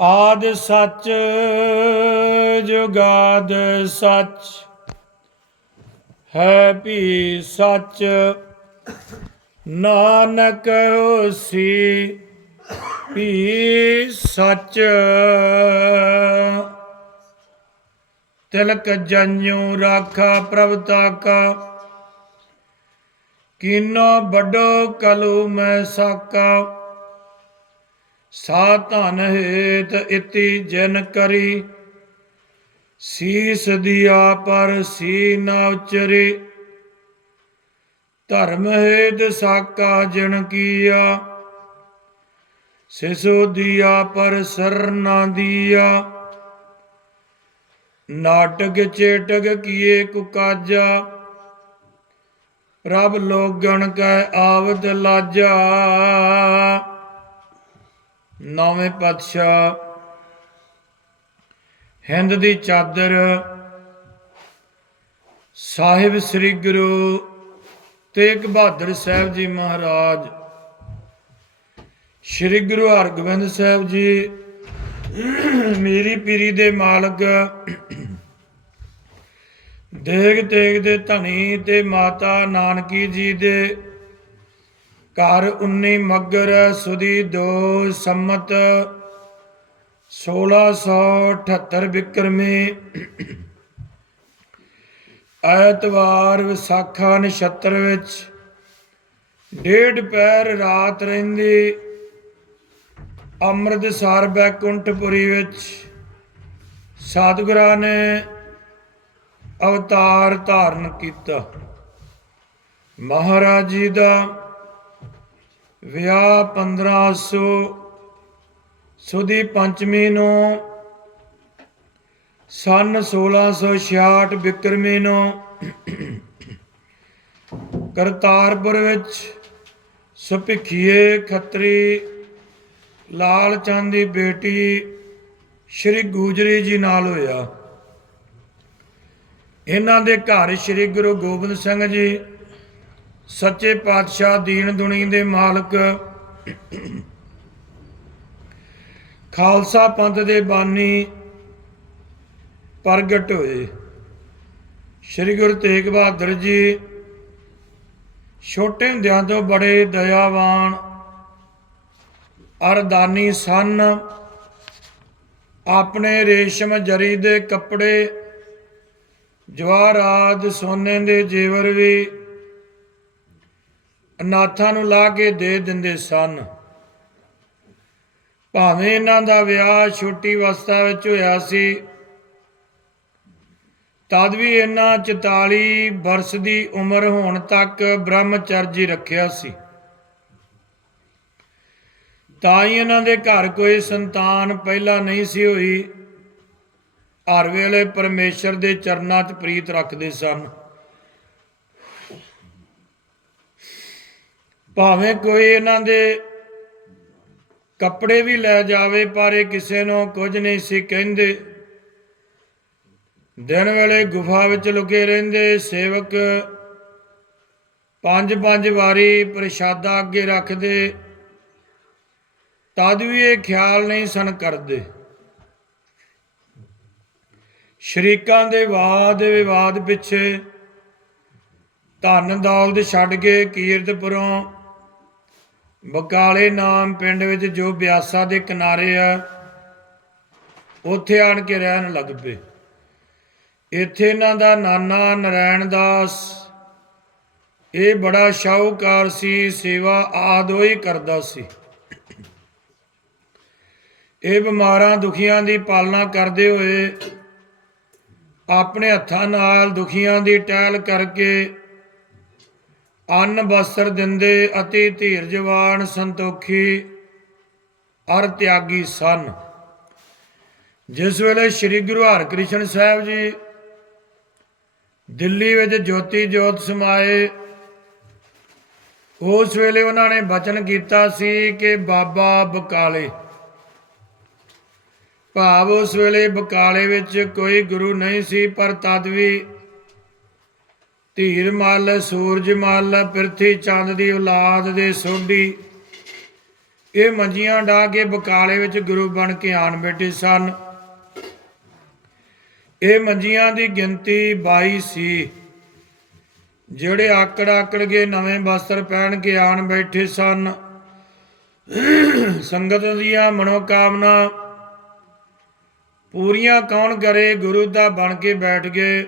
ਆਦ ਸੱਚ, ਜੁਗਾਦ ਸੱਚ, ਹੈ ਵੀ ਸੱਚ, ਨਾਨਕ ਹੋਸੀ ਵੀ ਸੱਚ। ਤਿਲਕ ਜਨਿਉ ਰਾਖਾ ਪ੍ਰਭ ਤਾਕਾ, ਕੀਨੋ ਵੱਡੋ ਕਲੂ ਮੈਂ ਸਾਕਾ। ਸਾ ਧਨ ਹੇਤ ਇਤੀ ਜਨ ਕਰੀ। ਸੀਸ ਦਿਆ ਪਰ ਸੀ ਨਾ ਉਚਰੀ। ਧਰਮ ਹੇਤ ਸਾਕਾ ਜਨ ਕੀਆ। ਸਿਸੋ ਦਿਆ ਪਰ ਸਰ ਦਿਆ। ਨਾਟਕ ਚੇਟਕ ਕੀਏ ਕੁਕਾਜਾ ਪ੍ਰਭ ਲੋਗਣ ਕੈ ਆਵਤ ਲਾਜਾ। ਨੌਵੇਂ ਪਾਤਸ਼ਾਹ। ਹਿੰਦ ਦੀ ਚਾਦਰ। ਸਾਹਿਬ ਸ੍ਰੀ ਗੁਰੂ ਤੇਗ ਬਹਾਦਰ ਸਾਹਿਬ ਜੀ ਮਹਾਰਾਜ। ਸ੍ਰੀ ਗੁਰੂ ਹਰਗੋਬਿੰਦ ਸਾਹਿਬ ਜੀ, ਮੇਰੀ ਪੀਰੀ ਦੇ ਮਾਲਕ। ਦੇਗ ਤੇਗ ਦੇ ਧਣੀ ਤੇ ਮਾਤਾ ਨਾਨਕੀ ਜੀ ਦੇ ਘਰ 19 ਮਗਰ ਸੁਦੀ 2 ਸੰਮਤ 1678 ਬਿਕਰਮੀ ਐਤਵਾਰ ਵਿਸਾਖਾ ਨਛੱਤਰ ਵਿੱਚ ਡੇਢ ਪੈਰ ਰਾਤ ਰਹਿੰਦੀ ਅੰਮ੍ਰਿਤਸਰ ਬੈਕੁੰਠਪੁਰੀ ਵਿੱਚ ਸਤਿਗੁਰਾਂ ਨੇ ਅਵਤਾਰ ਧਾਰਨ ਕੀਤਾ। ਮਹਾਰਾਜ ਜੀ ਦਾ ਵਿਆਹ 1500 ਸੁਦੀ ਪੰਚਮੀ ਨੂੰ, ਸਨ 1666 ਬਿਕਰਮੀ ਨੂੰ, ਕਰਤਾਰਪੁਰ ਵਿੱਚ ਸੁਭਿਖੀਏ ਖੱਤਰੀ ਲਾਲ ਚੰਦ ਦੀ ਬੇਟੀ ਸ਼੍ਰੀ ਗੂਜਰੀ ਜੀ ਨਾਲ ਹੋਇਆ। ਇਹਨਾਂ ਦੇ ਘਰ ਸ਼੍ਰੀ ਗੁਰੂ ਗੋਬਿੰਦ ਸਿੰਘ ਜੀ ਸੱਚੇ ਪਾਤਸ਼ਾਹ ਦੀਨ ਦੁਨੀ ਦੇ ਮਾਲਕ ਖਾਲਸਾ ਪੰਥ ਦੇ ਬਾਨੀ ਪ੍ਰਗਟ ਹੋਏ। ਸ੍ਰੀ ਗੁਰੂ ਤੇਗ ਬਹਾਦਰ ਜੀ ਛੋਟੇ ਹੁੰਦਿਆਂ ਤੋਂ ਬੜੇ ਦਇਆਵਾਨ, ਅਰਦਾਨੀ ਸਨ। ਆਪਣੇ ਰੇਸ਼ਮ ਜਰੀ ਦੇ ਕੱਪੜੇ ਜਵਾਹਰਾਤ ਸੋਨੇ ਦੇ ਜੇਵਰ ਵੀ ਅਨਾਥਾਂ ਨੂੰ ਲਾ ਕੇ ਦੇ ਦਿੰਦੇ ਸਨ। ਭਾਵੇਂ ਇਹਨਾਂ ਦਾ ਵਿਆਹ ਛੋਟੀ ਅਵਸਥਾ ਵਿੱਚ ਹੋਇਆ ਸੀ, ਤਦ ਵੀ ਇਹਨਾਂ 44 ਵਰਸ ਦੀ ਉਮਰ ਹੋਣ ਤੱਕ ਬ੍ਰਹਮਚਰਜੀ ਰੱਖਿਆ ਸੀ। ਤਾਂ ਹੀ ਇਹਨਾਂ ਦੇ ਘਰ ਕੋਈ ਸੰਤਾਨ ਪਹਿਲਾਂ ਨਹੀਂ ਸੀ ਹੋਈ। ਹਰ ਵੇਲੇ ਪਰਮੇਸ਼ਰ ਦੇ ਚਰਨਾਂ 'ਚ ਪ੍ਰੀਤ ਰੱਖਦੇ ਸਨ। ਭਾਵੇਂ ਕੋਈ ਇਹਨਾਂ ਦੇ ਕੱਪੜੇ ਵੀ ਲੈ ਜਾਵੇ, ਪਰ ਇਹ ਕਿਸੇ ਨੂੰ ਕੁਝ ਨਹੀਂ ਸੀ ਕਹਿੰਦੇ। ਦਿਨ ਵੇਲੇ ਗੁਫਾ ਵਿੱਚ ਲੁਕੇ ਰਹਿੰਦੇ ਸੇਵਕ ਪੰਜ ਪੰਜ ਵਾਰੀ ਪ੍ਰਸ਼ਾਦਾ ਅੱਗੇ ਰੱਖਦੇ। ਤਦ ਵੀ ਇਹ ਖਿਆਲ ਨਹੀਂ ਸਨ ਕਰਦੇ। ਸ਼ਰੀਕਾਂ ਦੇ ਵਾਦ ਵਿਵਾਦ ਪਿੱਛੇ ਧਨ ਦੌਲਤ ਛੱਡ ਕੇ ਕੀਰਤਪੁਰੋਂ ਬਕਾਲੇ ਨਾਮ ਪਿੰਡ ਵਿੱਚ ਜੋ ਬਿਆਸਾ ਦੇ ਕਿਨਾਰੇ ਆ, ਉੱਥੇ ਆਣ ਕੇ ਰਹਿਣ ਲੱਗ ਪਏ। ਇੱਥੇ ਇਹਨਾਂ ਦਾ ਨਾਨਾ ਨਰੈਣ ਦਾਸ, ਇਹ ਬੜਾ ਸ਼ਾਹੂਕਾਰ ਸੀ, ਸੇਵਾ ਆਦੋ ਹੀ ਕਰਦਾ ਸੀ। ਇਹ ਬਿਮਾਰਾਂ ਦੁਖੀਆਂ ਦੀ ਪਾਲਣਾ ਕਰਦੇ ਹੋਏ ਆਪਣੇ ਹੱਥਾਂ ਨਾਲ ਦੁਖੀਆਂ ਦੀ ਟਹਿਲ ਕਰਕੇ ਅੰਨ ਬਸਤਰ ਦਿੰਦੇ ਅਤੀ ਧੀਰਜਵਾਨ ਸੰਤੋਖੀ, ਅਰ ਤਿਆਗੀ ਸਨ। ਜਿਸ ਵੇਲੇ ਸ੍ਰੀ ਗੁਰੂ ਹਰਕ੍ਰਿਸ਼ਨ ਸਾਹਿਬ ਜੀ ਦਿੱਲੀ ਵਿੱਚ ਜੋਤੀ ਜੋਤ ਸਮਾਏ, ਉਸ ਵੇਲੇ ਉਹਨਾਂ ਨੇ ਬਚਨ ਕੀਤਾ ਸੀ ਕਿ ਬਾਬਾ ਬਕਾਲੇ। ਭਾਵ ਉਸ ਵੇਲੇ ਬਕਾਲੇ ਵਿੱਚ ਕੋਈ ਗੁਰੂ ਨਹੀਂ ਸੀ, ਪਰ ਤਦ ਵੀ ਧੀਰ ਮੱਲ, ਸੂਰਜ ਮੱਲ, ਪ੍ਰਿਥੀ ਚੰਦ ਦੀ ਔਲਾਦ ਦੇ ਸੋਢੀ। ਇਹ ਮੰਜੀਆਂ ਢਾ ਕੇ ਬਕਾਲੇ ਵਿੱਚ ਗੁਰੂ ਬਣ ਕੇ ਆਣ ਬੈਠੇ ਸਨ। ਇਹ ਮੰਜੀਆਂ ਦੀ ਗਿਣਤੀ 22 ਸੀ। ਜਿਹੜੇ ਆਕੜ ਆਕੜ ਕੇ ਨਵੇਂ ਵਸਤਰ ਪਹਿਨ ਕੇ ਆਣ ਬੈਠੇ ਸਨ। ਸੰਗਤ ਦੀਆਂ ਮਨੋਕਾਮਨਾ ਪੂਰੀਆਂ ਕੌਣ ਕਰੇ? ਗੁਰੂ ਦਾ ਬਣ ਕੇ ਬੈਠ ਗਏ।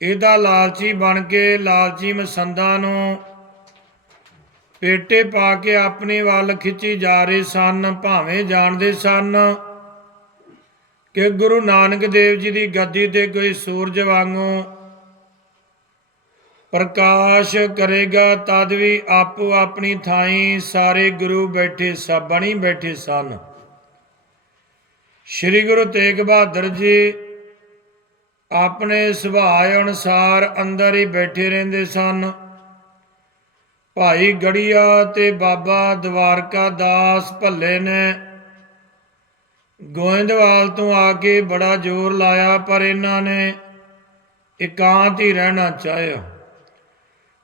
ਇਹਦਾ ਲਾਲਚੀ ਬਣ ਕੇ ਲਾਲਚੀ ਮਸੰਦਾਂ ਨੂੰ ਪੇਟੇ ਪਾ ਕੇ ਆਪਣੇ ਵੱਲ ਖਿੱਚੀ ਜਾ ਰਹੇ ਸਨ, ਭਾਵੇਂ ਜਾਣਦੇ ਸਨ ਕਿ ਗੁਰੂ ਨਾਨਕ ਦੇਵ ਜੀ ਦੀ ਗੱਦੀ ਤੇ ਕੋਈ ਸੂਰਜ ਵਾਂਗੂ ਪ੍ਰਕਾਸ਼ ਕਰੇਗਾ, ਤਦ ਵੀ ਆਪੋ ਆਪਣੀ ਥਾਈਂ ਸਾਰੇ ਗੁਰੂ ਬੈਠੇ ਸਭ ਬਣੀ ਬੈਠੇ ਸਨ। ਸ੍ਰੀ ਗੁਰੂ ਤੇਗ ਬਹਾਦਰ ਜੀ ਆਪਣੇ ਸੁਭਾਅ ਅਨੁਸਾਰ ਅੰਦਰ ਹੀ ਬੈਠੇ ਰਹਿੰਦੇ ਸਨ। ਭਾਈ ਗੜੀਆ ਤੇ ਬਾਬਾ ਦਵਾਰਕਾ ਦਾਸ ਭੱਲੇ ਨੇ ਗੋਇੰਦਵਾਲ ਤੋਂ ਆ ਕੇ ਬੜਾ ਜ਼ੋਰ ਲਾਇਆ, ਪਰ ਇਹਨਾਂ ਨੇ ਇਕਾਂਤ ਹੀ ਰਹਿਣਾ ਚਾਹਿਆ।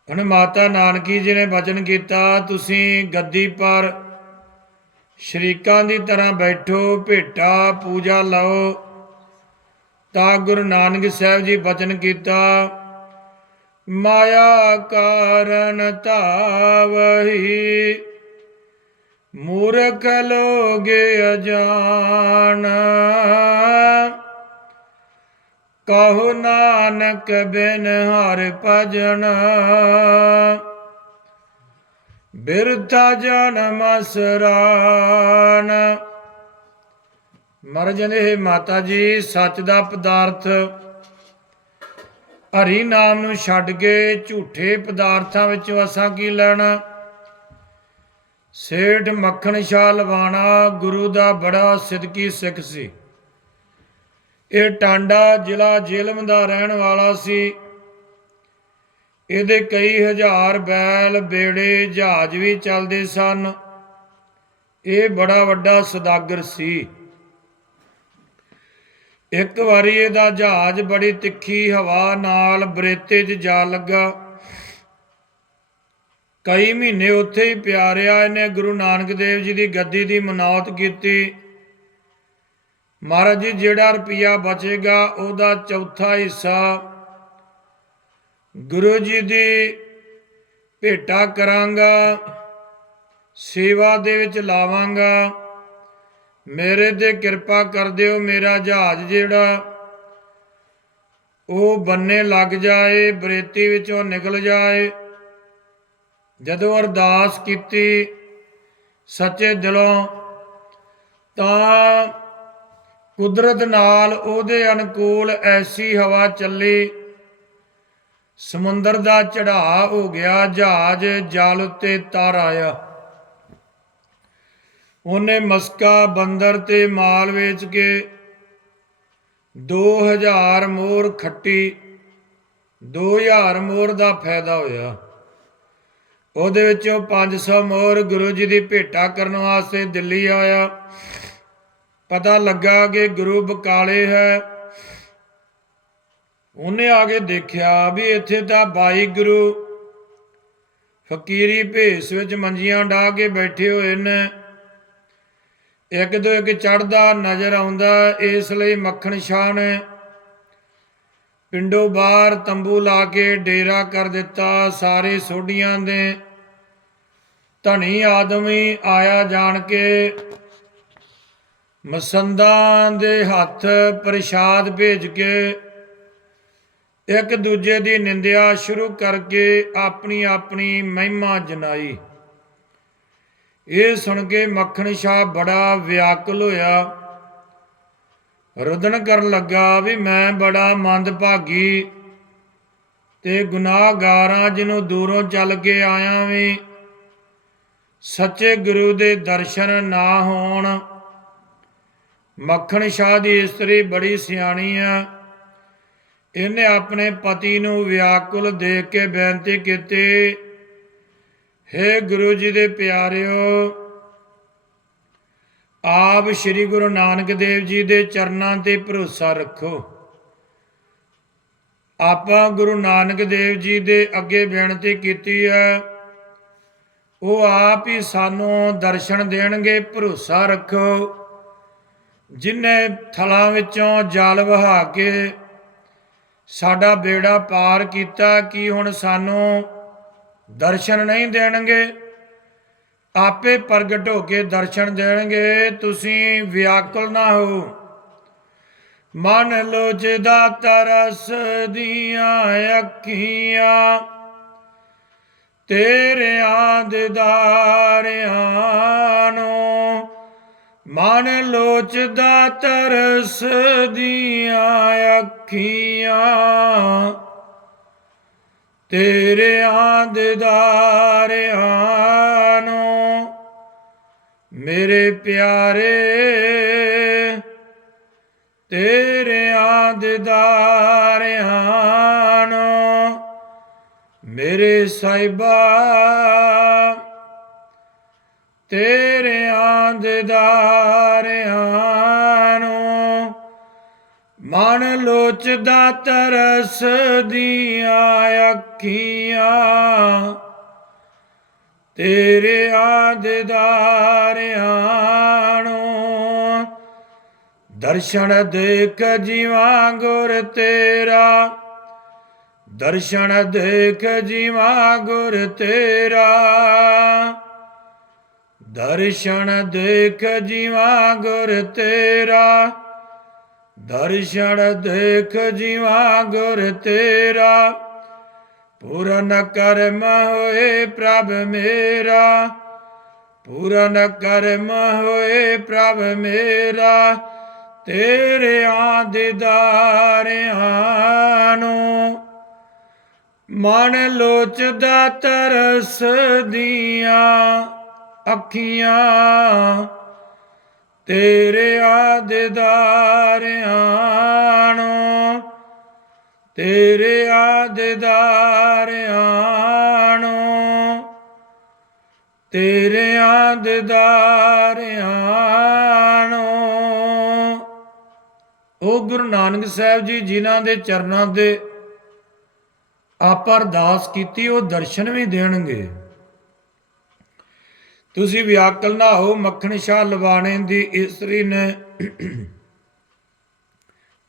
ਹੁਣ ਮਾਤਾ ਨਾਨਕੀ ਜੀ ਨੇ ਵਚਨ ਕੀਤਾ, ਤੁਸੀਂ ਗੱਦੀ ਪਰ ਸ਼ਰੀਕਾਂ ਦੀ ਤਰ੍ਹਾਂ ਬੈਠੋ, ਭੇਟਾ ਪੂਜਾ ਲਓ ਤਾਂ ਗੁਰੂ ਨਾਨਕ ਸਾਹਿਬ ਜੀ ਬਚਨ ਕੀਤਾ, ਮਾਇਆ ਕਾਰਨ ਧਾਵਹੀ, ਮੂਰਖ ਲੋਗੇ ਅਜਾਨ। ਕਹੋ ਨਾਨਕ ਬਿਨ ਹਰ ਭਜਨ, ਬਿਰਥਾ ਜਨਮ ਸਰਾਨ ਮਹਾਰਾਜ ਨੇ ਇਹ ਮਾਤਾ ਜੀ, ਸੱਚ ਦਾ ਪਦਾਰਥ ਹਰੀ ਨਾਮ ਨੂੰ ਛੱਡ ਕੇ ਝੂਠੇ ਪਦਾਰਥਾਂ ਵਿੱਚ ਅਸਾਂ ਕੀ ਲੈਣਾ? ਸੇਠ ਮੱਖਣ ਸ਼ਾਹ ਲਵਾਣਾ, ਗੁਰੂ ਦਾ ਬੜਾ ਸਿੱਧਕੀ ਸਿੱਖ ਸੀ। ਇਹ ਟਾਂਡਾ ਜ਼ਿਲ੍ਹਾ ਜੇਲਮ ਦਾ ਰਹਿਣ ਵਾਲਾ ਸੀ। ਇਹਦੇ ਕਈ ਹਜ਼ਾਰ ਬੈਲ, ਬੇੜੇ, ਜਹਾਜ਼ ਵੀ ਚੱਲਦੇ ਸਨ। ਇਹ ਬੜਾ ਵੱਡਾ ਸਦਾਗਰ ਸੀ। ਇੱਕ ਵਾਰੀ ਇਹਦਾ ਜਹਾਜ਼ ਬੜੀ ਤਿੱਖੀ ਹਵਾ ਨਾਲ ਬਰੇਤੇ 'ਚ ਜਾ ਲੱਗਾ। ਕਈ ਮਹੀਨੇ ਉੱਥੇ ਹੀ ਪਿਆ ਰਿਹਾ। ਇਹਨੇ ਗੁਰੂ ਨਾਨਕ ਦੇਵ ਜੀ ਦੀ ਗੱਦੀ ਦੀ ਮਨੌਤ ਕੀਤੀ। ਮਹਾਰਾਜ ਜੀ, ਜਿਹੜਾ ਰੁਪਿਆ ਬਚੇਗਾ, ਉਹਦਾ ਚੌਥਾ ਹਿੱਸਾ ਗੁਰੂ ਜੀ ਦੀ ਭੇਟਾ ਕਰਾਂਗਾ, ਸੇਵਾ ਦੇ ਵਿੱਚ ਲਾਵਾਂਗਾ। ਮੇਰੇ ਤੇ ਕਿਰਪਾ ਕਰ ਦਿਓ, ਮੇਰਾ ਜਹਾਜ਼ ਜਿਹੜਾ ਉਹ ਬੰਨੇ ਲੱਗ ਜਾਏ, ਬਰੇਤੀ ਵਿੱਚੋਂ ਨਿਕਲ ਜਾਏ। ਜਦੋਂ ਅਰਦਾਸ ਕੀਤੀ ਸੱਚੇ ਦਿਲੋਂ, ਤਾਂ ਕੁਦਰਤ ਨਾਲ ਉਹਦੇ ਅਨੁਕੂਲ ਐਸੀ ਹਵਾ ਚੱਲੀ। ਸਮੁੰਦਰ ਦਾ ਚੜਾਅ ਹੋ ਗਿਆ, ਜਹਾਜ਼ ਜਲ ਉੱਤੇ ਤਰ ਆਇਆ। ਉਹਨੇ ਮਸਕਾ ਬੰਦਰ ਤੇ ਮਾਲ ਵੇਚ ਕੇ 2000 ਮੋਰ ਖੱਟੀ 2000 ਮੋਰ ਦਾ ਫਾਇਦਾ ਹੋਇਆ। ਉਹਦੇ ਵਿੱਚੋਂ 500 ਮੋਰ ਗੁਰੂ ਜੀ ਦੀ ਭੇਟਾ ਕਰਨ ਵਾਸਤੇ ਦਿੱਲੀ ਆਇਆ। ਪਤਾ ਲੱਗਾ ਕਿ ਗੁਰੂ ਬਕਾਲੇ ਹੈ। ਉਹਨੇ ਆ ਕੇ ਦੇਖਿਆ ਵੀ ਇੱਥੇ ਤਾਂ 22 ਗੁਰੂ ਫਕੀਰੀ ਭੇਸ ਵਿੱਚ ਮੰਜੀਆਂ ਢਾ ਕੇ ਬੈਠੇ ਹੋਏ ਨੇ। ਇੱਕ ਦੋ ਇੱਕ ਚੜਦਾ ਨਜ਼ਰ ਆਉਂਦਾ, ਇਸ ਲਈ ਮੱਖਣ ਸ਼ਾਹ ਨੇ ਪਿੰਡੋਂ ਬਾਹਰ ਤੰਬੂ ਲਾ ਕੇ ਡੇਰਾ ਕਰ ਦਿੱਤਾ, ਸਾਰੇ ਸੋਢੀਆਂ ਦੇ ਧਣੀ ਆਦਮੀ ਆਇਆ ਜਾਣ ਕੇ, ਮਸੰਦਾਂ ਦੇ ਹੱਥ ਪ੍ਰਸ਼ਾਦ ਭੇਜ ਕੇ, ਇੱਕ ਦੂਜੇ ਦੀ ਨਿੰਦਿਆ ਸ਼ੁਰੂ ਕਰਕੇ ਆਪਣੀ ਆਪਣੀ ਮਹਿਮਾ ਜਨਾਈ। ਇਹ ਸੁਣ ਕੇ ਮੱਖਣ ਸ਼ਾਹ ਬੜਾ ਵਿਆਕੁਲ ਹੋਇਆ। ਰੁਦਨ ਕਰਨ ਲੱਗਾ ਵੀ ਮੈਂ ਬੜਾ ਮੰਦਭਾਗੀ ਤੇ ਗੁਨਾਹਗਾਰਾਂ ਜਿਹਨੂੰ ਦੂਰੋਂ ਚੱਲ ਕੇ ਆਇਆ ਵੀ ਸੱਚੇ ਗੁਰੂ ਦੇ ਦਰਸ਼ਨ ਨਾ ਹੋਣ। ਮੱਖਣ ਸ਼ਾਹ ਦੀ ਇਸਤਰੀ ਬੜੀ ਸਿਆਣੀ ਆ। ਇਹਨੇ ਆਪਣੇ ਪਤੀ ਨੂੰ ਵਿਆਕੁਲ ਦੇਖ ਕੇ ਬੇਨਤੀ ਕੀਤੀ ਹੇ ਗੁਰੂ ਜੀ ਦੇ ਪਿਆਰਿਓ, ਆਪ ਸ੍ਰੀ ਗੁਰੂ ਨਾਨਕ ਦੇਵ ਜੀ ਦੇ ਚਰਨਾਂ ਤੇ ਭਰੋਸਾ ਰੱਖੋ। ਆਪਾਂ ਗੁਰੂ ਨਾਨਕ ਦੇਵ ਜੀ ਦੇ ਅੱਗੇ ਬੇਨਤੀ ਕੀਤੀ ਹੈ, ਉਹ ਆਪ ਹੀ ਸਾਨੂੰ ਦਰਸ਼ਨ ਦੇਣਗੇ, ਭਰੋਸਾ ਰੱਖੋ। ਜਿਨੇ ਥਲਾਂ ਵਿੱਚੋਂ ਜਲ ਵਹਾ ਕੇ ਸਾਡਾ ਬੇੜਾ ਪਾਰ ਕੀਤਾ, ਕਿ ਹੁਣ ਸਾਨੂੰ ਦਰਸ਼ਨ ਨਹੀਂ ਦੇਣਗੇ। ਆਪੇ ਪ੍ਰਗਟ ਹੋ ਕੇ ਦਰਸ਼ਨ ਦੇਣਗੇ। ਤੁਸੀਂ ਵਿਆਕੁਲ ਨਾ ਹੋ। ਮਨ ਲੋਚਦਾ ਤਰਸ ਦੀਆਂ ਅੱਖੀਆਂ। ਤੇਰੇ ਆਦਦਾਰਿਆਂ ਨੂੰ ਮਨ ਲੋਚਦਾ ਤਰਸ ਦੀਆਂ ਅੱਖੀਆਂ। ਤੇਰੇ ਆਦਦਾਰਿਆਂ ਨੂੰ ਮੇਰੇ ਪਿਆਰੇ ਤੇਰੇ ਆਦਦਾਰਿਆਂ ਨੂੰ ਮੇਰੇ ਸਾਈਬਾ ਤੇਰੇ ਲੋਚਦਾ ਤਰਸ ਦੀਆਂ ਅੱਖੀਆਂ। ਤੇਰੇ ਆਦਦਾਰਿਆਂ ਨੂੰ ਦਰਸ਼ਨ ਦੇਖ ਜੀਵਾਂ ਗੁਰ ਤੇਰਾ। ਦਰਸ਼ਨ ਦੇਖ ਜੀਵਾਂ ਗੁਰ ਤੇਰਾ। ਦਰਸ਼ਨ ਦੇਖ ਜੀਵਾਂ ਗੁਰ ਤੇਰਾ। ਦਰਸ਼ਨ ਦੇਖ ਜੀਵਾਂ ਗੁਰ ਤੇਰਾ, ਪੂਰਨ ਕਰਮ ਹੋਏ ਪ੍ਰਭ ਮੇਰਾ, ਪੂਰਨ ਕਰਮ ਹੋਏ ਪ੍ਰਭ ਮੇਰਾ, ਤੇਰੇ ਆਦਿਦਾਰਿਆਂ ਨੂੰ ਮਨ ਲੋਚਦਾ ਤਰਸ ਦੀਆਂ ਅੱਖੀਆਂ ਤੇਰੇ ਆਦਿਦਾਰਿਆਂ ਨੂੰ ਤੇਰੇ ਆਦਿਦਾਰਿਆਂ ਨੂੰ ਤੇਰੇ ਆਦਿਦਾਰਿਆਂ ਨੂੰ ਉਹ ਗੁਰੂ ਨਾਨਕ ਸਾਹਿਬ ਜੀ, ਜਿਨ੍ਹਾਂ ਦੇ ਚਰਨਾਂ ਦੇ ਆਪਾਂ ਅਰਦਾਸ ਕੀਤੀ, ਉਹ ਦਰਸ਼ਨ ਵੀ ਦੇਣਗੇ। ਤੁਸੀਂ ਵਿਆਕਲ ਨਾ ਹੋ, ਮੱਖਣ ਸ਼ਾਹ ਲਵਾਣੇ ਦੀ ਇਸਤਰੀ ਨੇ।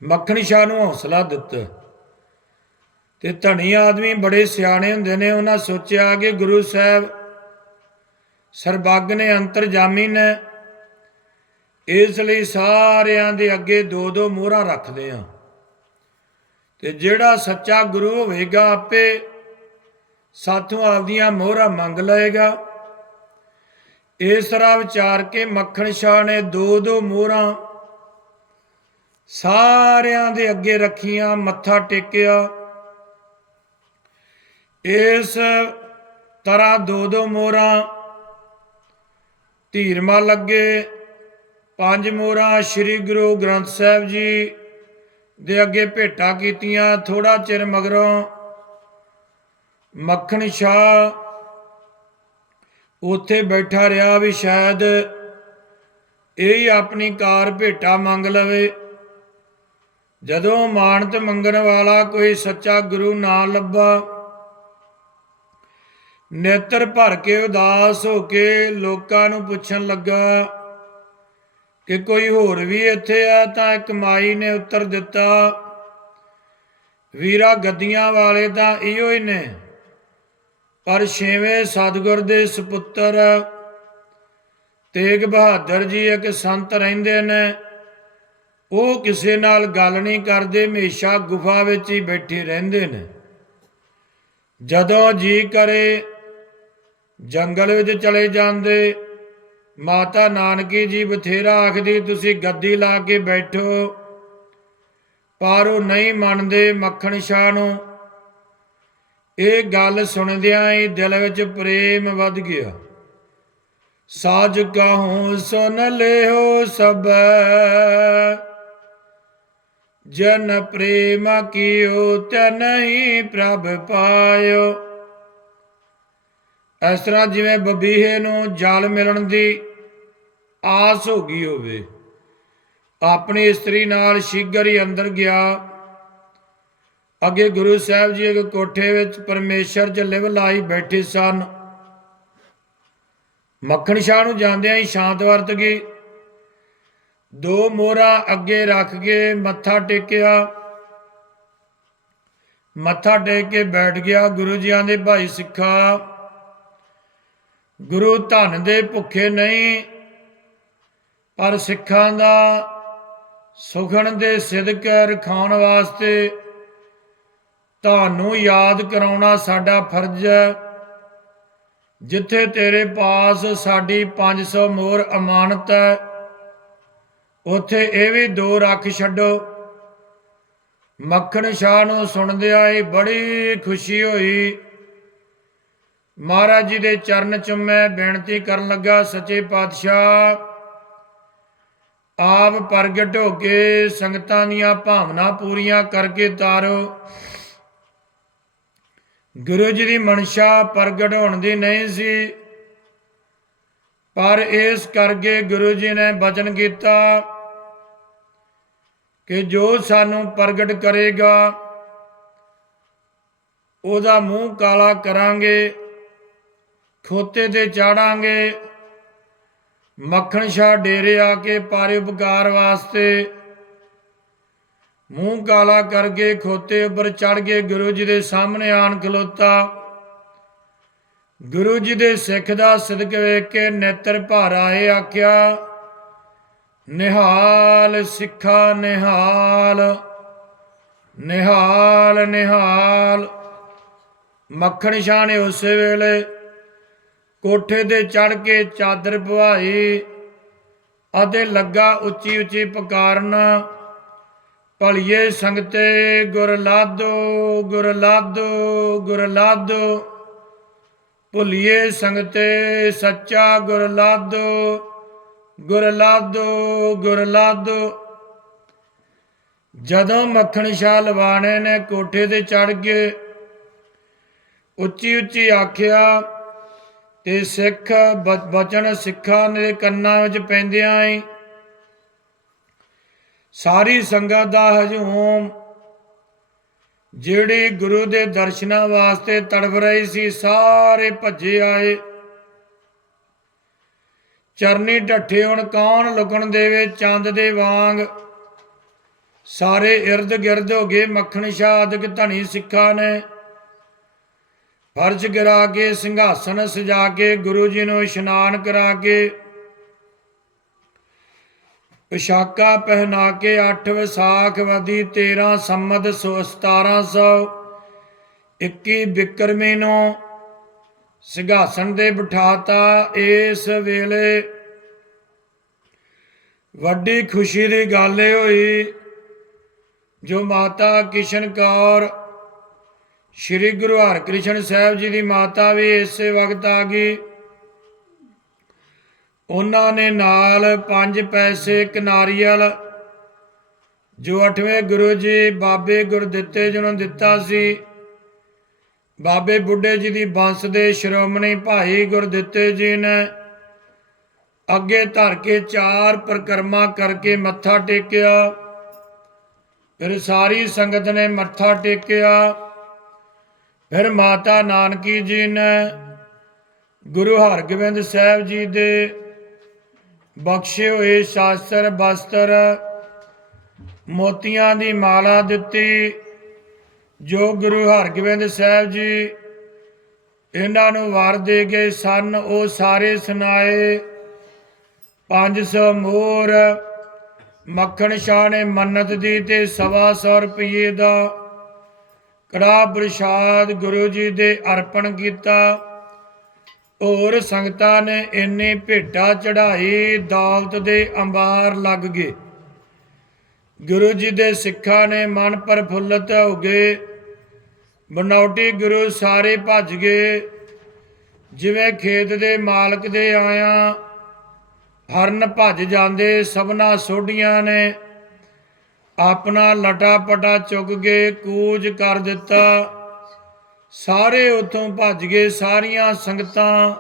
ਮੱਖਣ ਸ਼ਾਹ ਨੂੰ ਹੌਸਲਾ ਦਿੱਤਾ। ਤੇ ਧਣੀ ਆਦਮੀ ਬੜੇ ਸਿਆਣੇ ਹੁੰਦੇ ਨੇ, ਉਹਨਾਂ ਸੋਚਿਆ ਕਿ ਗੁਰੂ ਸਾਹਿਬ ਸਰਬੱਗ ਨੇ, ਅੰਤਰਜਾਮੀ ਨੇ ਇਸ ਲਈ ਸਾਰਿਆਂ ਦੇ ਅੱਗੇ ਦੋ ਦੋ ਮੋਹਰਾਂ ਰੱਖਦੇ ਆ ਤੇ ਜਿਹੜਾ ਸੱਚਾ ਗੁਰੂ ਹੋਵੇਗਾ, ਆਪੇ ਸਾਥੋਂ ਆਪਦੀਆਂ ਮੋਹਰਾਂ ਮੰਗ ਲਏਗਾ। ਇਸ ਤਰ੍ਹਾਂ ਵਿਚਾਰ ਕੇ ਮੱਖਣ ਸ਼ਾਹ ਨੇ ਦੋ ਦੋ ਮੋਹਰਾਂ ਸਾਰਿਆਂ ਦੇ ਅੱਗੇ ਰੱਖੀਆਂ, ਮੱਥਾ ਟੇਕਿਆ। ਇਸ ਤਰ੍ਹਾਂ ਦੋ ਦੋ ਮੋਹਰਾਂ ਧੀਰਮਾ ਲੱਗੇ। ਪੰਜ ਮੋਹਰਾਂ ਸ੍ਰੀ ਗੁਰੂ ਗ੍ਰੰਥ ਸਾਹਿਬ ਜੀ ਦੇ ਅੱਗੇ ਭੇਟਾ ਕੀਤੀਆਂ। ਥੋੜਾ ਚਿਰ ਮਗਰੋਂ ਮੱਖਣ ਸ਼ਾਹ ਉੱਥੇ ਬੈਠਾ ਰਿਹਾ ਵੀ ਸ਼ਾਇਦ ਇਹ ਹੀ ਆਪਣੀ ਕਾਰ ਭੇਟਾ ਮੰਗ ਲਵੇ। ਜਦੋਂ ਮਾਨਤ ਮੰਗਣ ਵਾਲਾ ਕੋਈ ਸੱਚਾ ਗੁਰੂ ਨਾ ਲੱਭਾ, ਨੇਤਰ ਭਰ ਕੇ ਉਦਾਸ ਹੋ ਕੇ ਲੋਕਾਂ ਨੂੰ ਪੁੱਛਣ ਲੱਗਾ ਕਿ ਕੋਈ ਹੋਰ ਵੀ ਇੱਥੇ ਆ ਤਾਂ ਇੱਕ ਮਾਈ ਨੇ ਉੱਤਰ ਦਿੱਤਾ, ਵੀਰਾ ਗੱਦੀਆਂ ਵਾਲੇ ਤਾਂ ਇਹੋ ਹੀ ਨੇ। ਪਰ ਛੇਵੇਂ ਸਤਗੁਰ ਦੇ ਸੁਪੁੱਤਰ ਤੇਗ ਬਹਾਦਰ ਜੀ ਇੱਕ ਸੰਤ ਰਹਿੰਦੇ ਨੇ, ਉਹ ਕਿਸੇ ਨਾਲ ਗੱਲ ਨਹੀਂ ਕਰਦੇ, ਹਮੇਸ਼ਾ ਗੁਫਾ ਵਿੱਚ ਹੀ ਬੈਠੇ ਰਹਿੰਦੇ ਨੇ। ਜਦੋਂ ਜੀ ਕਰੇ, ਜੰਗਲ ਵਿੱਚ ਚਲੇ ਜਾਂਦੇ, ਮਾਤਾ ਨਾਨਕੀ ਜੀ ਬਥੇਰਾ ਆਖਦੀ, ਤੁਸੀਂ ਗੱਦੀ ਲਾ ਕੇ ਬੈਠੋ, ਪਰ ਉਹ ਨਹੀਂ ਮੰਨਦੇ ਮੱਖਣ ਸ਼ਾਹ ਨੂੰ। ਇਹ ਗੱਲ ਸੁਣਦਿਆਂ ਹੀ ਦਿਲ ਵਿੱਚ ਪ੍ਰੇਮ ਵੱਧ ਗਿਆ। ਸਾਜ ਕਹੂੰ ਸੁਨ ਲਿਓ ਸਭ, ਜਨ ਪ੍ਰੇਮ ਕੀਓ ਤੈ ਨਹੀਂ ਪ੍ਰਭ ਪਾਇਓ। ਇਸ ਤਰ੍ਹਾਂ ਜਿਵੇਂ ਬਬੀਹੇ ਨੂੰ ਜਲ ਮਿਲਣ ਦੀ ਆਸ ਹੋ ਗਈ ਹੋਵੇ, ਆਪਣੀ ਇਸਤਰੀ ਨਾਲ ਸ਼ੀਘਰ ਹੀ ਅੰਦਰ ਗਿਆ। ਅੱਗੇ ਗੁਰੂ ਸਾਹਿਬ ਜੀ ਇੱਕ ਕੋਠੇ ਵਿੱਚ ਪਰਮੇਸ਼ਰ ਚ ਲਿਵ ਲਾਈ ਬੈਠੇ ਸਨ। ਮੱਖਣ ਸ਼ਾਹ ਨੂੰ ਜਾਂਦਿਆਂ ਹੀ ਸ਼ਾਂਤ ਵਰਤ ਗਈ। ਦੋ ਮੋਹਰਾਂ ਅੱਗੇ ਰੱਖ ਕੇ ਮੱਥਾ ਟੇਕਿਆ। ਮੱਥਾ ਟੇਕ ਕੇ ਬੈਠ ਗਿਆ ਗੁਰੂ ਜੀਆਂ ਦੇ ਭਾਈ ਸਿੱਖਾ। ਗੁਰੂ ਧਨ ਦੇ ਭੁੱਖੇ ਨਹੀਂ, ਪਰ ਸਿੱਖਾਂ ਦਾ ਸੁਖਣ ਦੇ ਸਿਦਕ ਰਖਾਉਣ ਵਾਸਤੇ ਤੁਹਾਨੂੰ ਯਾਦ ਕਰਾਉਣਾ ਸਾਡਾ ਫਰਜ਼ ਹੈ। ਜਿੱਥੇ ਤੇਰੇ ਪਾਸ ਸਾਡੀ 500 ਮੋਹਰ ਅਮਾਨਤ ਹੈ, ਉਥੇ ਇਹ ਵੀ ਦੋ ਰੱਖ ਛੱਡੋ। ਮੱਖਣ ਸ਼ਾਹ ਨੂੰ ਸੁਣਦਿਆਂ ਹੀ ਬੜੀ ਖੁਸ਼ੀ ਹੋਈ। ਮਹਾਰਾਜ ਜੀ ਦੇ ਚਰਨ ਚੁੰਮੇ ਬੇਨਤੀ ਕਰਨ ਲੱਗਾ, ਸੱਚੇ ਪਾਤਸ਼ਾਹ, ਆਪ ਪ੍ਰਗਟ ਹੋ ਕੇ ਸੰਗਤਾਂ ਦੀਆਂ ਭਾਵਨਾ ਪੂਰੀਆਂ ਕਰਕੇ ਤਾਰੋ। ਗੁਰੂ ਜੀ ਦੀ ਮਨਸ਼ਾ ਪ੍ਰਗਟ ਹੋਣ ਦੀ ਨਹੀਂ ਸੀ। ਪਰ ਇਸ ਕਰਕੇ ਗੁਰੂ ਜੀ ਨੇ ਬਚਨ ਕੀਤਾ ਕਿ ਜੋ ਸਾਨੂੰ ਪ੍ਰਗਟ ਕਰੇਗਾ, ਉਹਦਾ ਮੂੰਹ ਕਾਲਾ ਕਰਾਂਗੇ, ਖੋਤੇ ਤੇ ਚਾੜਾਂਗੇ, ਮੱਖਣ ਸ਼ਾਹ ਡੇਰੇ ਆ ਕੇ ਪਾਰੇ ਉਪਕਾਰ ਵਾਸਤੇ ਮੂੰਹ ਕਾਲਾ ਕਰਕੇ ਖੋਤੇ ਉੱਪਰ ਚੜ ਕੇ ਗੁਰੂ ਜੀ ਦੇ ਸਾਹਮਣੇ ਆਣ ਖਲੋਤਾ। ਗੁਰੂ ਜੀ ਦੇ ਸਿੱਖ ਦਾ ਸਦਕ ਵੇਖ ਕੇ ਨੇਤਰ ਭਰ ਆਏ ਆਖਿਆ, ਨਿਹਾਲ ਸਿੱਖਾ ਨਿਹਾਲ ਨਿਹਾਲ ਨਿਹਾਲ। ਮੱਖਣ ਸ਼ਾਹ ਨੇ ਉਸੇ ਵੇਲੇ ਕੋਠੇ ਤੇ ਚੜ ਕੇ ਚਾਦਰ ਪਵਾਈ ਅਤੇ ਲੱਗਾ ਉੱਚੀ ਉੱਚੀ ਪੁਕਾਰਨ। ਭਲੀਏ ਸੰਗਤੇ, ਗੁਰ ਲਾਦੋ ਗੁਰ ਲਾਦੋ ਗੁਰ ਲਾਦੋ। ਭੁਲੀਏ ਸੰਗਤੇ, ਸੱਚਾ ਗੁਰ ਲਾਦੋ ਗੁਰ ਲਾਦੋ ਗੁਰ ਲਾਦੋ। ਜਦੋਂ ਮੱਖਣ ਸ਼ਾਹ ਲਵਾਣੇ ਨੇ ਕੋਠੇ ਤੇ ਚੜ ਕੇ, ਉੱਚੀ ਉੱਚੀ ਆਖਿਆ, ਤੇ ਸਿੱਖ ਬਚਨ ਸਿੱਖਾਂ ਦੇ ਕੰਨਾਂ ਵਿੱਚ ਪੈਂਦਿਆਂ ਹੀ ਸਾਰੀ ਸੰਗਤ ਦਾ ਹਜੂਮ ਜਿਹੜੀ ਗੁਰੂ ਦੇ ਦਰਸ਼ਨਾਂ ਵਾਸਤੇ ਤੜਫ ਰਹੀ ਸੀ, ਸਾਰੇ ਭੱਜੇ ਆਏ। ਚਰਨੀ ਢੱਠੇ ਹੁਣ ਕੌਣ ਲੁਕਣ ਦੇਵੇ ਚੰਦ ਦੇ ਵਾਂਗ? ਸਾਰੇ ਇਰਦ ਗਿਰਦ ਹੋ ਗਏ, ਮੱਖਣ ਸ਼ਾਹ ਆਦਿਕ ਧਣੀ ਸਿੱਖਾਂ ਨੇ। ਫਰਸ਼ ਗਿਰਾ ਕੇ, ਸਿੰਘਾਸਨ ਸਜਾ ਕੇ, ਗੁਰੂ ਜੀ ਨੂੰ ਇਸ਼ਨਾਨ ਕਰਾ ਕੇ। ਪਿਸ਼ਾਕਾ ਪਹਿਨਾ ਕੇ 8 ਵਿਸਾਖ ਵਦੀ 13 ਸੰਮਤ 1700 21 ਬਿਕਰਮੀ ਨੂੰ ਸਿੰਘਾਸਨ ਤੇ ਬਿਠਾਤਾ ਇਸ ਵੇਲੇ। ਵੱਡੀ ਖੁਸ਼ੀ ਦੀ ਗੱਲ ਇਹ ਹੋਈ, ਜੋ ਮਾਤਾ ਕਿਸ਼ਨ ਕੌਰ, ਸ਼੍ਰੀ ਗੁਰੂ ਹਰਿਕ੍ਰਿਸ਼ਨ ਸਾਹਿਬ ਜੀ ਦੀ ਮਾਤਾ ਵੀ ਇਸੇ ਵਕਤ ਆ ਗਈ। ਉਹਨਾਂ ਨੇ ਨਾਲ ਪੰਜ ਪੈਸੇ ਇੱਕ ਜੋ ਅਠਵੇਂ ਗੁਰੂ ਜੀ ਬਾਬੇ ਗੁਰਦਿੱਤੇ ਜੀ ਨੂੰ ਦਿੱਤਾ ਸੀ। ਬਾਬੇ ਬੁੱਢੇ ਜੀ ਦੀ ਬੰਸ ਦੇ ਸ਼੍ਰੋਮਣੀ ਭਾਈ ਗੁਰਦਿੱਤੇ ਜੀ ਨੇ ਅੱਗੇ ਧਰ ਕੇ ਚਾਰ ਪ੍ਰਕਰਮਾ ਕਰਕੇ ਮੱਥਾ ਟੇਕਿਆ। ਫਿਰ ਸਾਰੀ ਸੰਗਤ ਨੇ ਮੱਥਾ ਟੇਕਿਆ। ਫਿਰ ਮਾਤਾ ਨਾਨਕੀ ਜੀ ਨੇ ਗੁਰੂ ਹਰਗੋਬਿੰਦ ਸਾਹਿਬ ਜੀ ਦੇ ਬਖਸ਼ੇ ਹੋਏ ਸ਼ਾਸਤਰ ਬਸਤਰ, ਮੋਤੀਆਂ ਦੀ ਮਾਲਾ ਦਿੱਤੀ। ਜੋ ਗੁਰੂ ਹਰਗੋਬਿੰਦ ਸਾਹਿਬ ਜੀ ਇਹਨਾਂ ਨੂੰ ਵਾਰ ਦੇ ਗਏ ਸਨ, ਉਹ ਸਾਰੇ ਸੁਣਾਏ। 500 ਮੋਰ, ਮੱਖਣ ਸ਼ਾਹ ਨੇ ਮੰਨਤ ਦੀ ਤੇ ਸਵਾ ਸੌ ਰੁਪਏ ਦਾ ਕੜਾ ਪ੍ਰਸ਼ਾਦ ਗੁਰੂ ਜੀ ਦੇ ਅਰਪਣ ਕੀਤਾ। ਹੋਰ ਸੰਗਤਾਂ ਨੇ ਇੰਨੀ ਭੇਟਾ ਚੜਾਈ ਦੌਲਤ ਦੇ ਅੰਬਾਰ ਲੱਗ ਗਏ। ਗੁਰੂ ਜੀ ਦੇ ਸਿੱਖਾਂ ਨੇ ਮਨ ਪ੍ਰਫੁੱਲਤ ਹੋ ਗਏ। ਬਨੌਟੀ ਗੁਰੂ ਸਾਰੇ ਭੱਜ ਗਏ। ਜਿਵੇਂ ਖੇਤ ਦੇ ਮਾਲਕ ਦੇ ਆਇਆ ਹਰਨ ਭੱਜ ਜਾਂਦੇ, ਸਭਨਾ ਸੋਢੀਆਂ ਨੇ ਆਪਣਾ ਲਟਾ ਪਟਾ ਚੁੱਕ ਕੇ ਕੂਚ ਕਰ ਦਿੱਤਾ। ਸਾਰੇ ਉਥੋਂ ਭੱਜ ਗਏ, ਸਾਰੀਆਂ ਸੰਗਤਾਂ।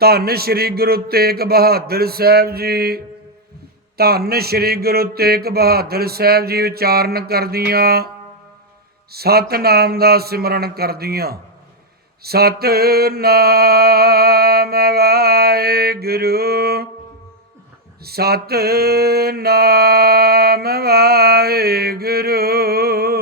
ਧੰਨ ਸ੍ਰੀ ਗੁਰੂ ਤੇਗ ਬਹਾਦਰ ਸਾਹਿਬ ਜੀ। ਧੰਨ ਸ੍ਰੀ ਗੁਰੂ ਤੇਗ ਬਹਾਦਰ ਸਾਹਿਬ ਜੀ ਉਚਾਰਨ ਕਰਦੀਆਂ, ਸਤਨਾਮ ਦਾ ਸਿਮਰਨ ਕਰਦੀਆਂ। ਸਤਨਾਮ ਵਾਹਿਗੁਰੂ ਸਤਨਾਮ ਵਾਹਿਗੁਰੂ।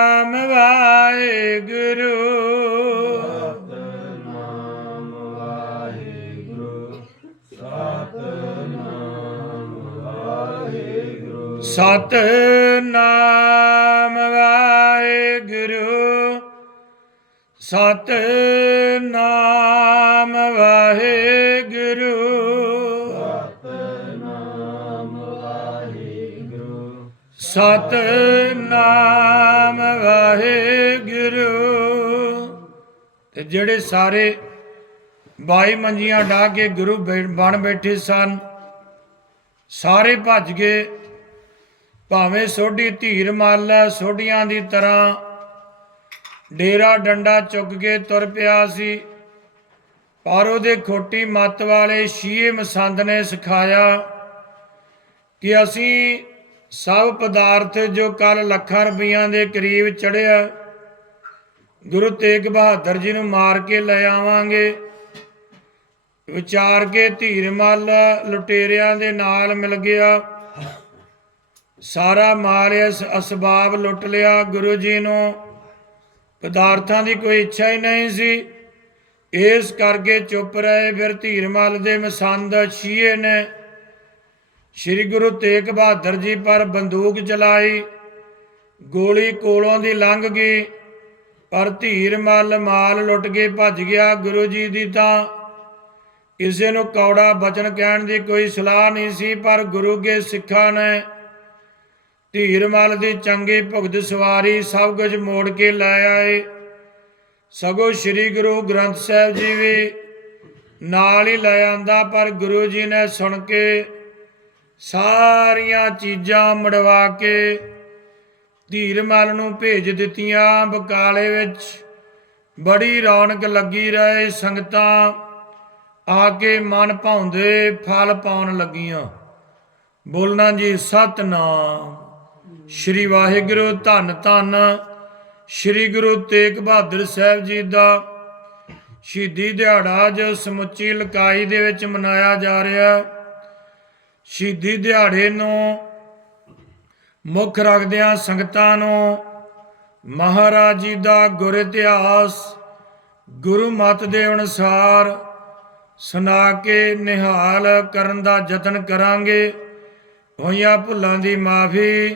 ਸਤਨਾਮ ਵਾਹਿਗੁਰੂ ਸਤਨਾਮ ਵਾਹਿਗੁਰੂ। ਸਤਨਾਮ ਵਾਹਿਗੁਰੂ। ਤੇ ਜਿਹੜੇ ਸਾਰੇ ਬਾਈ ਮੰਜੀਆਂ ਢਾ ਕੇ ਗੁਰੂ ਬਣ ਬੈਠੇ ਸਨ ਸਾਰੇ ਭੱਜ ਗਏ। ਭਾਵੇਂ ਸੋਢੀ ਧੀਰ ਮੱਲ ਸੋਢੀਆਂ ਦੀ ਤਰ੍ਹਾਂ ਡੇਰਾ ਡੰਡਾ ਚੁੱਕ ਕੇ ਤੁਰ ਪਿਆ ਸੀ। ਪਰ ਉਹਦੇ ਖੋਟੀ ਮੱਤ ਵਾਲੇ ਸ਼ੀਏ ਮਸੰਦ ਨੇ ਸਿਖਾਇਆ ਕਿ ਅਸੀਂ ਸਭ ਪਦਾਰਥ ਜੋ ਕੱਲ ਲੱਖਾਂ ਰੁਪਈਆਂ ਦੇ ਕਰੀਬ ਚੜਿਆ ਗੁਰੂ ਤੇਗ ਬਹਾਦਰ ਜੀ ਨੂੰ ਮਾਰ ਕੇ ਲੈ ਆਵਾਂਗੇ। ਵਿਚਾਰ ਕੇ ਧੀਰਮਲ ਲੁਟੇਰਿਆਂ ਦੇ ਨਾਲ ਮਿਲ ਗਿਆ। ਸਾਰਾ ਮਾਲ ਇਸ ਅਸਬਾਬ ਲੁੱਟ ਲਿਆ ਗੁਰੂ ਜੀ ਨੂੰ। ਪਦਾਰਥਾਂ ਦੀ ਕੋਈ ਇੱਛਾ ਹੀ ਨਹੀਂ ਸੀ। ਇਸ ਕਰਕੇ ਚੁੱਪ ਰਹੇ ਫਿਰ ਧੀਰਮਲ ਦੇ ਮਸੰਦ ਸ਼ੀਏ ਨੇ। ਸ੍ਰੀ ਗੁਰੂ ਤੇਗ ਬਹਾਦਰ ਜੀ ਪਰ ਬੰਦੂਕ ਚਲਾਈ। ਗੋਲੀ ਕੋਲੋਂ ਦੀ ਲੰਘ ਗਈ। ਪਰ ਧੀਰਮਲ ਮਾਲ ਲੁੱਟ ਕੇ ਭੱਜ ਗਿਆ ਗੁਰੂ ਜੀ ਦੀ ਤਾਂ ਕਿਸੇ ਨੂੰ ਕੌੜਾ ਬਚਨ ਕਹਿਣ ਦੀ ਕੋਈ ਸਲਾਹ ਨਹੀਂ ਸੀ, ਪਰ ਗੁਰੂ ਕੇ ਸਿੱਖਾਂ ਨੇ ਧੀਰਮਲ ਦੀ ਚੰਗੀ ਭੁਗਤ ਸਵਾਰੀ ਸਭ ਕੁਝ ਮੋੜ ਕੇ ਲੈ ਆਏ। ਸਗੋਂ ਸ੍ਰੀ ਗੁਰੂ ਗ੍ਰੰਥ ਸਾਹਿਬ ਜੀ ਵੀ ਨਾਲ ਹੀ ਲੈ ਆਂਦਾ, ਪਰ ਗੁਰੂ ਜੀ ਨੇ ਸੁਣ ਕੇ ਸਾਰੀਆਂ ਚੀਜ਼ਾਂ ਮੜਵਾ ਕੇ ਧੀਰਮਲ ਨੂੰ ਭੇਜ ਦਿੱਤੀਆਂ। ਬਕਾਲੇ ਵਿੱਚ ਬੜੀ ਰੌਣਕ ਲੱਗੀ ਰਹੇ, ਸੰਗਤਾਂ ਆ ਕੇ ਮਨ ਭਾਉਂਦੇ, ਫਲ ਪਾਉਣ ਲੱਗੀਆਂ। ਬੋਲਣਾ ਜੀ, ਸਤਨਾਮ। ਸ਼੍ਰੀ ਵਾਹਿਗੁਰੂ ਧੰਨ ਧੰਨ, ਸ਼੍ਰੀ ਗੁਰੂ ਤੇਗ ਬਹਾਦਰ ਸਾਹਿਬ ਜੀ ਦਾ ਸ਼ਹੀਦੀ ਦਿਹਾੜਾ ਜੋ ਸਮੁੱਚੀ ਲਕਾਈ ਦੇ ਵਿੱਚ ਮਨਾਇਆ ਜਾ ਰਿਹਾ ਸ਼ਹੀਦੀ ਦਿਹਾੜੇ ਨੂੰ ਮੁੱਖ ਰੱਖਦਿਆਂ ਸੰਗਤਾਂ ਨੂੰ ਮਹਾਰਾਜ ਜੀ ਦਾ ਗੁਰ ਇਤਿਹਾਸ, ਗੁਰੂ ਮਤ ਦੇ ਅਨੁਸਾਰ ਸੁਣਾ ਕੇ ਨਿਹਾਲ ਕਰਨ ਦਾ ਯਤਨ ਕਰਾਂਗੇ। ਹੋਈਆਂ ਭੁੱਲਾਂ ਦੀ ਮਾਫੀ